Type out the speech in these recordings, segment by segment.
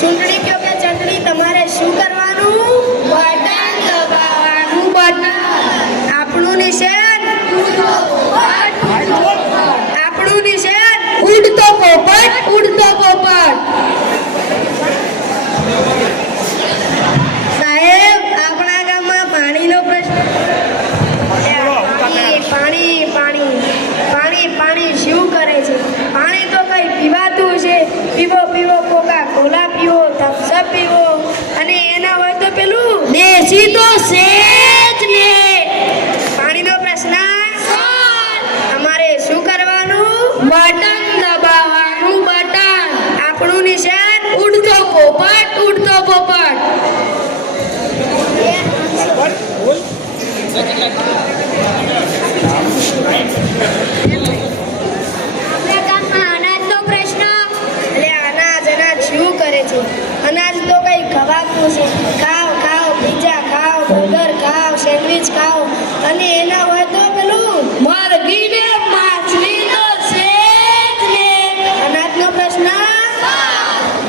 ચૂંટણી કયો કે ચટણી તમારે શું કરવાનું? બટન દબાવવાનું. બટન. આપણું નિશાન આપણું નિશાન ઉડતો પોપટ. ઉડતો પોપટ. સાહેબ આપણા ગામમાં પાણીનો પ્રશ્ન. પાણી પાણી પાણી પાણી શું કરે છે? પાણી તો કઈ પીવાતું છે. પીવો પીવો કોકા કોલા પીવો, થમ્સ અપ પીવો, અને એના હોય તો પેલું દેશી તો છે જ ને. પાણીનો પ્રશ્ન અમારે શું કરવાનું? બટન દબાવવાનું. બટન. આપણું નિશાન ઉડતો પોપટ. ઉડતો પોપટ. અનાજનો પ્રશ્ન. એટલે અનાજ શું કરે છે? અનાજ તો કઈ ખવાતું છે. ખાવ ખાવ, પિઝા ખાવ, બર્ગર ખાવ, સેન્ડવિચ ખાવ, અને એના હોય તો પેલું મરઘી ને માછલી તો છે જ ને. અનાજનો પ્રશ્ન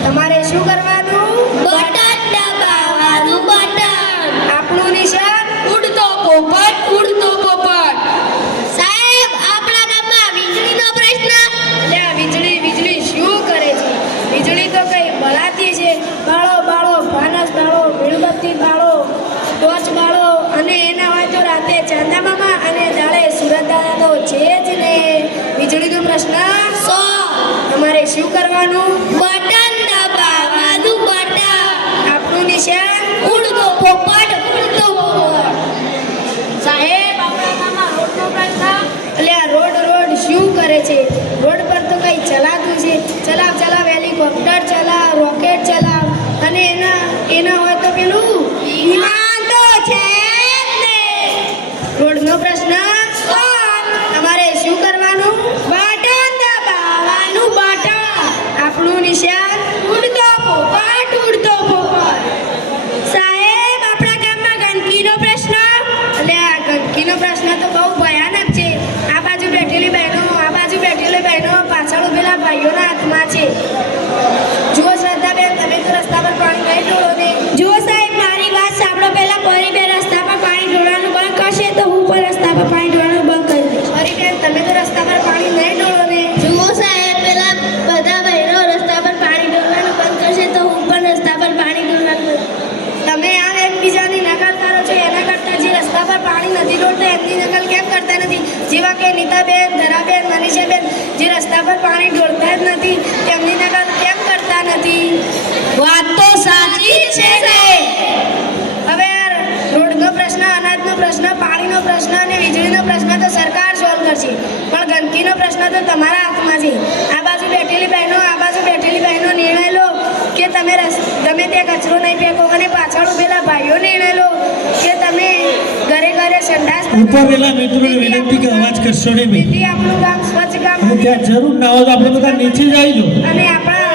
તમારે શું કરવાનું? બટન દબાવવાનું. બટન. આપણું નિશાન ઉડતો પોપટ. ઉડતો પોપટ. સાહેબ આપણા ગામમાં વીજળીનો પ્રશ્ન. એટલે વીજળી વીજળી શું કરે છે? વીજળી તો કઈ બળાતી છે. બાળો બાળો, ફાનસ બાળો, મીણબત્તી બાળો, ટોર્ચ બાળો, અને એના હોય તો રાતે ચાંદા મામા અને દાડે સુરત દાદા તો છે જ ને. વીજળીનો પ્રશ્ન તમારે શું કરવાનું? બટન દબાવવાનું. બટન. આપણું નિશાન ઉડતો પોપટ. ઉડતો પોપટ. સાહેબ આપણા ગામમાં રોડનો પ્રશ્ન. એટલે આ રોડ રોડ શું કરે છે? રોડ પર તો કઈ ચલાતું છે. ચલાવ ચલાવ, હેલિકોપ્ટર ચલાવ, રોકેટ ચલાવ, અને એના હોય તો પેલું વિમાન તો છે જ ને. રોડનો પ્રશ્ન તમારે શું કરવાનું? બટન દબાવવાનું. બટન. આપણું નિશાન ઉડતો પોપટ. ઉડતો પોપટ. સાહેબ આપણા ગામમાં ગંદકીનો પ્રશ્ન. એટલે આ ગંદકીનો પ્રશ્ન તો બહુ ભયાનક છે. આ બાજુ બેઠેલી બહેનો, આ બાજુ બેઠેલી બહેનો, પાછળ ઉભેલા ભાઈઓના હાથમાં છે. જુઓ શ્રદ્ધાબેન, તમે તો રસ્તા પર પાણી નહીં ઢોળો ને. જુઓ સાહેબ મારી વાત સાંભળો. પહેલા પરીબેન રસ્તા પર પાણી ઢોળવાનું બંધ કરશે તો હું પણ રસ્તા પર પાણી ઢોળવાનું બંધ કરી દઈશ. પરીબેન તમે તો રસ્તા પર પાણી નહીં ઢોળો ને. જુઓ સાહેબ પેલા બધા બહેનો રસ્તા પર પાણી ઢોળવાનું બંધ કરશે તો હું પણ રસ્તા પર પાણી ઢોળવાનું બંધ. તમે આ એકબીજાની નકલ કરો છો, એના કરતાં જે રસ્તા પર પાણી નથી ઢોળતા એમની નકલ કેમ કરતા નથી? જેવા કે નીતાબેન, ધરાબેન, મનીષાબેન જે રસ્તા પર પાણી ઢોળતા જ નથી, તેમની નકલ કેમ કરતા નથી? વાત તો સાચી છે ને. હવે રોડનો પ્રશ્ન, અનાજનો પ્રશ્ન, પાણીનો પ્રશ્ન અને વીજળીનો પ્રશ્ન તો સરકાર સોલ્વ કરશે, પણ ગંદકીનો પ્રશ્ન તો તમારા હાથમાં છે. આ બાજુ બેઠેલી બહેનો, આ બાજુ બેઠેલી બહેનો નિર્ણય લો કે તમે ગમે ત્યાં કચરો નહીં ફેંકો, અને પાછળ ઉભેલા ભાઈઓ નિર્ણય લો કે તમે ઘરે ઘરે સંડાસ. ઉપરવેલા મિત્રોને વિનંતી કે અવાજ કરશો નહીં ભાઈ. આપણું ગામ સ્વચ્છ ગામ. ત્યાં જરૂર ના હોય તો આપણે બધા નીચે જ આવી જાઓ. અને આપણા